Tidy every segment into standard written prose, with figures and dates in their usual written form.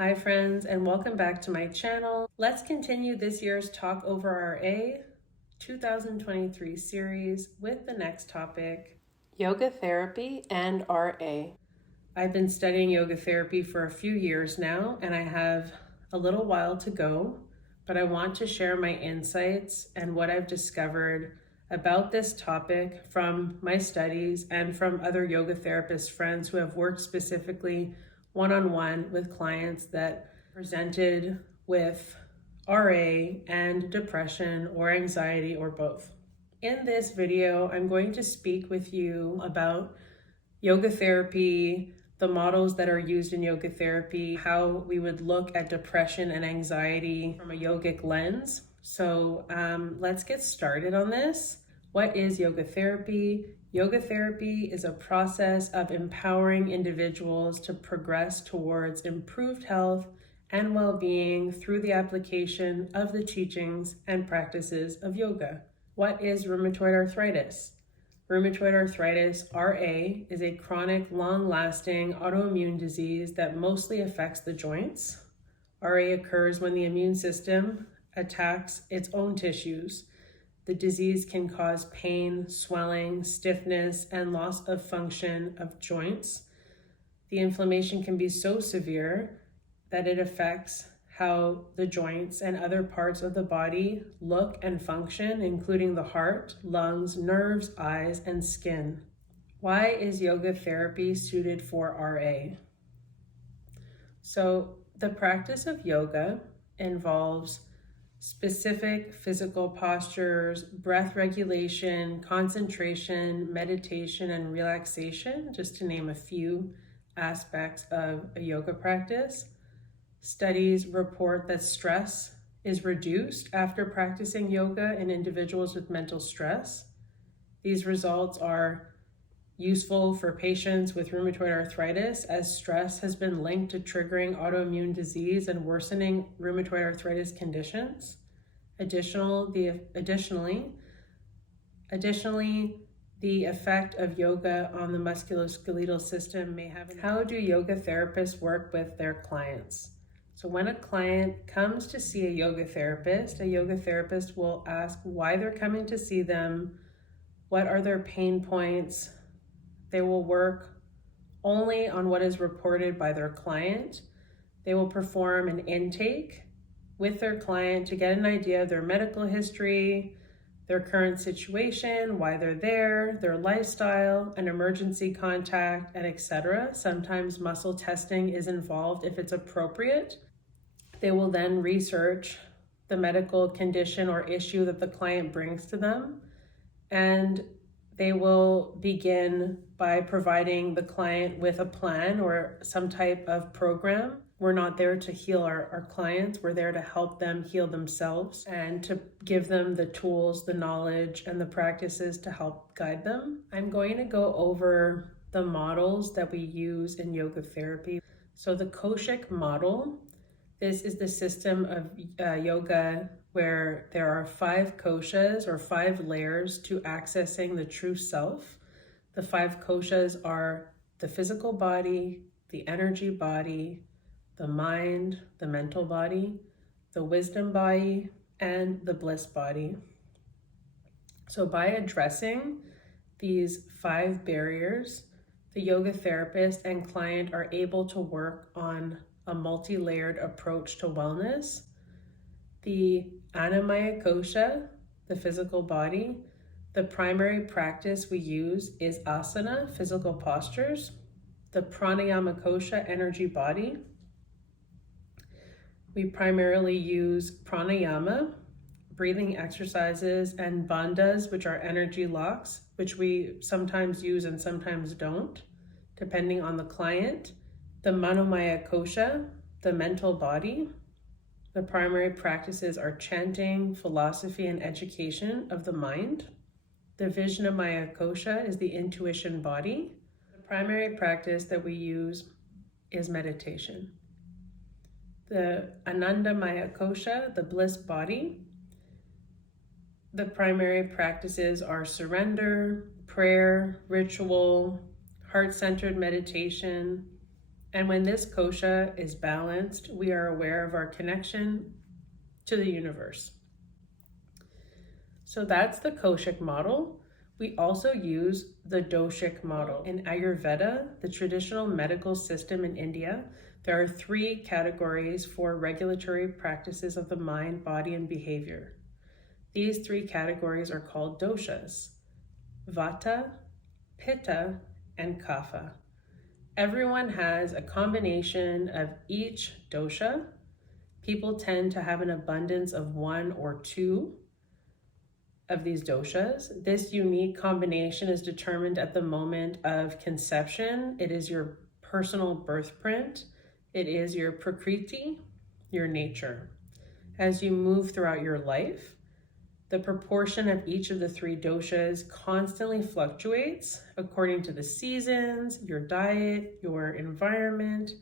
Hi friends, and welcome back to my channel. Let's continue this year's Talk Over RA 2023 series with the next topic, yoga therapy and RA. I've been studying yoga therapy for a few years now, and I have a little while to go, but I want to share my insights and what I've discovered about this topic from my studies and from other yoga therapist friends who have worked specifically one-on-one with clients that presented with RA and depression or anxiety or both. In this video, I'm going to speak with you about yoga therapy, the models that are used in yoga therapy, how we would look at depression and anxiety from a yogic lens. So let's get started on this. What is yoga therapy? Yoga therapy is a process of empowering individuals to progress towards improved health and well-being through the application of the teachings and practices of yoga. What is rheumatoid arthritis? Rheumatoid arthritis, RA, is a chronic, long-lasting autoimmune disease that mostly affects the joints. RA occurs when the immune system attacks its own tissues. The disease can cause pain, swelling, stiffness, and loss of function of joints. The inflammation can be so severe that it affects how the joints and other parts of the body look and function, including the heart, lungs, nerves, eyes, and skin. Why is yoga therapy suited for RA? So the practice of yoga involves specific physical postures, breath regulation, concentration, meditation, and relaxation, just to name a few aspects of a yoga practice. Studies report that stress is reduced after practicing yoga in individuals with mental stress. These results are useful for patients with rheumatoid arthritis, as stress has been linked to triggering autoimmune disease and worsening rheumatoid arthritis conditions. Additionally, the effect of yoga on the musculoskeletal system may have. How do yoga therapists work with their clients? So when a client comes to see a yoga therapist will ask why they're coming to see them, what are their pain points. They will work only on what is reported by their client. They will perform an intake with their client to get an idea of their medical history, their current situation, why they're there, their lifestyle, an emergency contact, and etc. Sometimes muscle testing is involved if it's appropriate. They will then research the medical condition or issue that the client brings to them, and they will begin by providing the client with a plan or some type of program. We're not there to heal our clients. We're there to help them heal themselves and to give them the tools, the knowledge, and the practices to help guide them. I'm going to go over the models that we use in yoga therapy. So the Koshik model, this is the system of yoga where there are 5 koshas or 5 layers to accessing the true self. The 5 koshas are the physical body, the energy body, the mind, the mental body, the wisdom body, and the bliss body. So by addressing these 5 barriers, the yoga therapist and client are able to work on a multi-layered approach to wellness. The Annamaya kosha, the physical body, the primary practice we use is asana, physical postures. The Pranayama kosha, energy body. We primarily use pranayama, breathing exercises, and bandhas, which are energy locks, which we sometimes use and sometimes don't, depending on the client. The Manomaya kosha, the mental body. The primary practices are chanting, philosophy, and education of the mind. The Vijnanamaya kosha is the intuition body. The primary practice that we use is meditation. The Anandamaya kosha, the bliss body. The primary practices are surrender, prayer, ritual, heart-centered meditation, And when this kosha is balanced, we are aware of our connection to the universe. So that's the koshic model. We also use the doshic model. In Ayurveda, the traditional medical system in India, there are 3 categories for regulatory practices of the mind, body, and behavior. These 3 categories are called doshas: vata, pitta, and kapha. Everyone has a combination of each dosha. People tend to have an abundance of 1 or 2 of these doshas. This unique combination is determined at the moment of conception. It is your personal birthprint. It is your prakriti, your nature. As you move throughout your life, the proportion of each of the 3 doshas constantly fluctuates according to the seasons, your diet, your environment,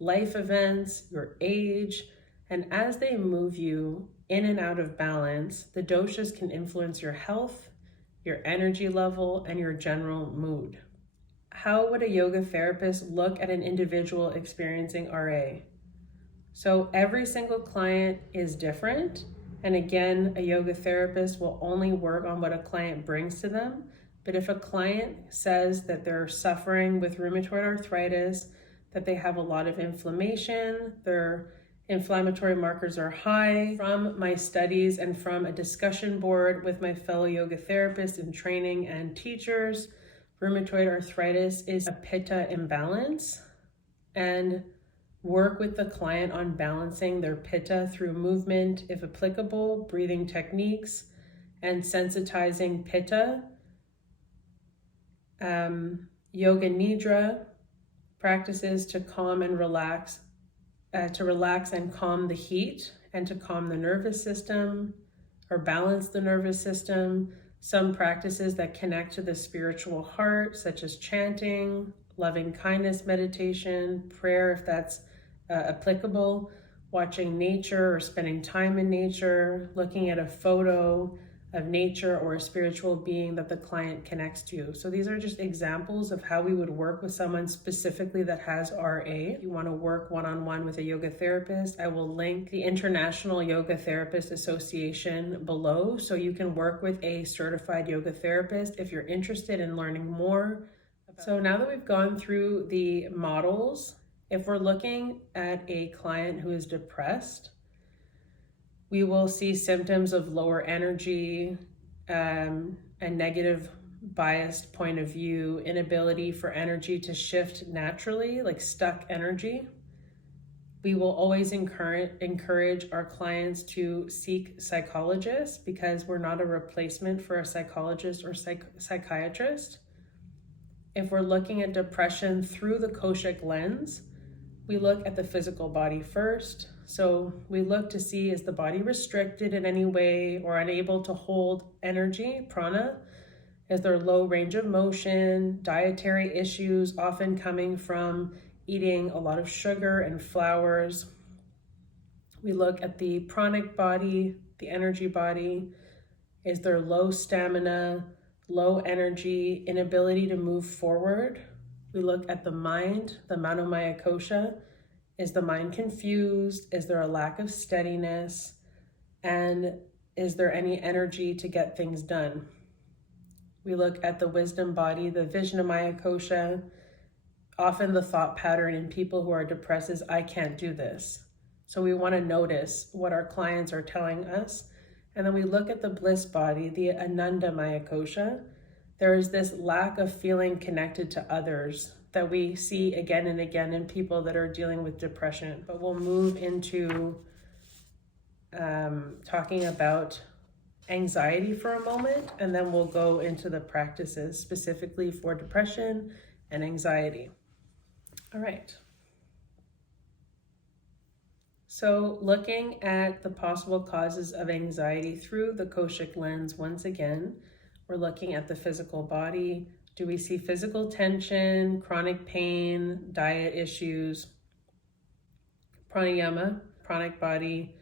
life events, your age, and as they move you in and out of balance, the doshas can influence your health, your energy level, and your general mood. How would a yoga therapist look at an individual experiencing RA? So every single client is different. And again, a yoga therapist will only work on what a client brings to them. But if a client says that they're suffering with rheumatoid arthritis, that they have a lot of inflammation, their inflammatory markers are high, from my studies and from a discussion board with my fellow yoga therapists in training and teachers, rheumatoid arthritis is a pitta imbalance, and work with the client on balancing their pitta through movement, if applicable, breathing techniques, and sensitizing pitta. Yoga nidra practices to calm and relax, and calm the heat and to calm the nervous system or balance the nervous system. Some practices that connect to the spiritual heart, such as chanting, loving kindness meditation, prayer if that's applicable, watching nature or spending time in nature, looking at a photo of nature or a spiritual being that the client connects to. So these are just examples of how we would work with someone specifically that has RA. If you want to work one-on-one with a yoga therapist, I will link the International Yoga Therapist Association below so you can work with a certified yoga therapist if you're interested in learning more. So now that we've gone through the models, if we're looking at a client who is depressed, we will see symptoms of lower energy, a negative biased point of view, inability for energy to shift naturally, like stuck energy. We will always encourage our clients to seek psychologists because we're not a replacement for a psychologist or psychiatrist. If we're looking at depression through the koshic lens, we look at the physical body first. So we look to see, is the body restricted in any way or unable to hold energy, prana? Is there low range of motion, dietary issues, often coming from eating a lot of sugar and flours? We look at the pranic body, the energy body. Is there low stamina, low energy, inability to move forward? We look at the mind, the manomaya kosha. Is the mind confused? Is there a lack of steadiness? And is there any energy to get things done? We look at the wisdom body, the vijnanamaya kosha. Often the thought pattern in people who are depressed is, I can't do this. So we want to notice what our clients are telling us. And then we look at the bliss body, the anandamaya kosha. There is this lack of feeling connected to others that we see again and again in people that are dealing with depression. But we'll move into talking about anxiety for a moment, and then we'll go into the practices specifically for depression and anxiety. All right. So looking at the possible causes of anxiety through the koshic lens, once again, we're looking at the physical body. Do we see physical tension, chronic pain, diet issues, pranayama, pranic body?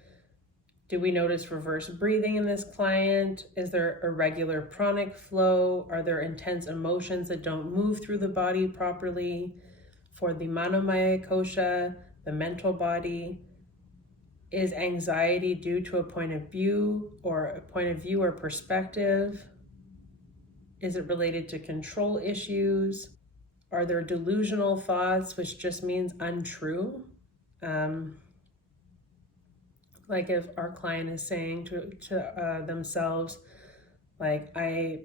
Do we notice reverse breathing in this client? Is there irregular pranic flow? Are there intense emotions that don't move through the body properly? For the Manomaya kosha, the mental body, is anxiety due to a point of view or perspective? Is it related to control issues? Are there delusional thoughts, which just means untrue? Like if our client is saying to themselves, like, I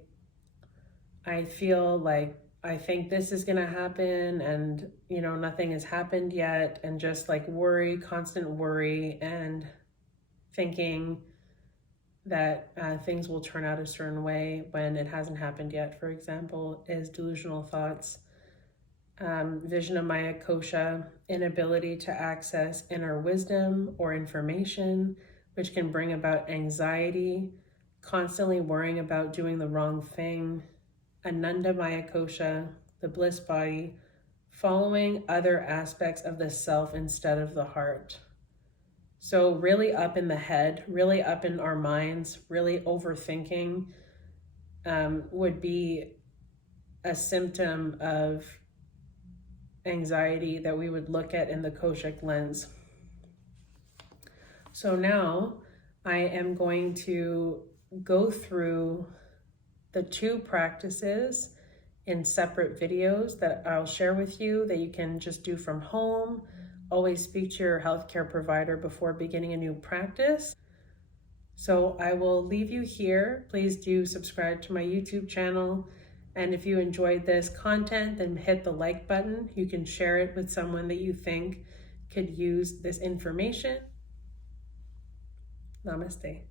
feel like I think this is going to happen and, nothing has happened yet, and just like worry, constant worry, and thinking that things will turn out a certain way when it hasn't happened yet, for example, is delusional thoughts. Vijnanamaya kosha, inability to access inner wisdom or information, which can bring about anxiety, constantly worrying about doing the wrong thing. Anandamaya kosha, the bliss body, following other aspects of the self instead of the heart. So really up in the head, really up in our minds, really overthinking would be a symptom of anxiety that we would look at in the koshic lens. So now I am going to go through the two practices in separate videos that I'll share with you that you can just do from home. Always speak to your healthcare provider before beginning a new practice. So I will leave you here. Please do subscribe to my YouTube channel. And if you enjoyed this content, then hit the like button. You can share it with someone that you think could use this information. Namaste.